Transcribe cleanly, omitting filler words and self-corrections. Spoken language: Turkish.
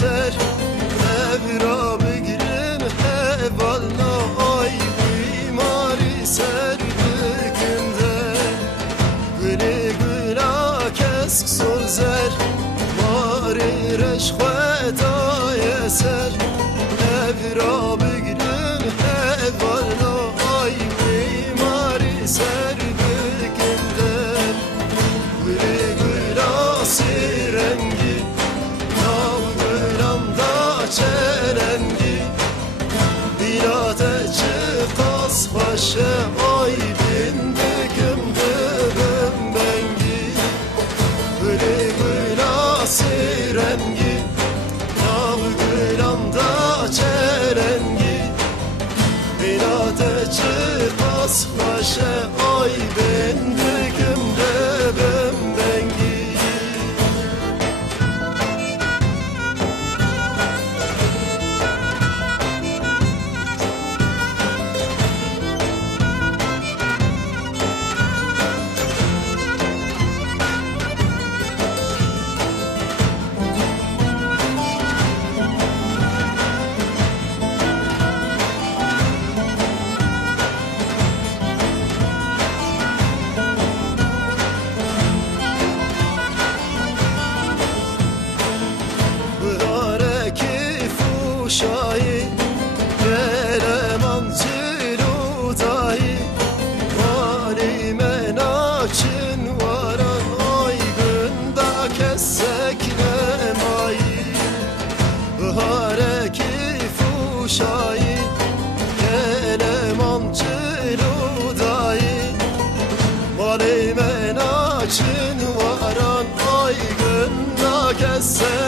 ser evra bigrin hevalna ay bimari ser bükümde gülü güla kesk sozer mari reşkveta yeser evra bigrin hevalna ay bimari ser bükümde gülü güla sirengi çerengi Bilate çıkas başa ay bindikim dıbım bengi Gülü güla sirengi Nav gülanda çerengi Bilate çıkas başa ay bindikim dıbım bengi şahi Geleman cilu dahi Mali menaçın varan ay Günda kessek nemayi Hareki fuşahi Geleman cilu dahi Mali menaçın varan ay Günda kessek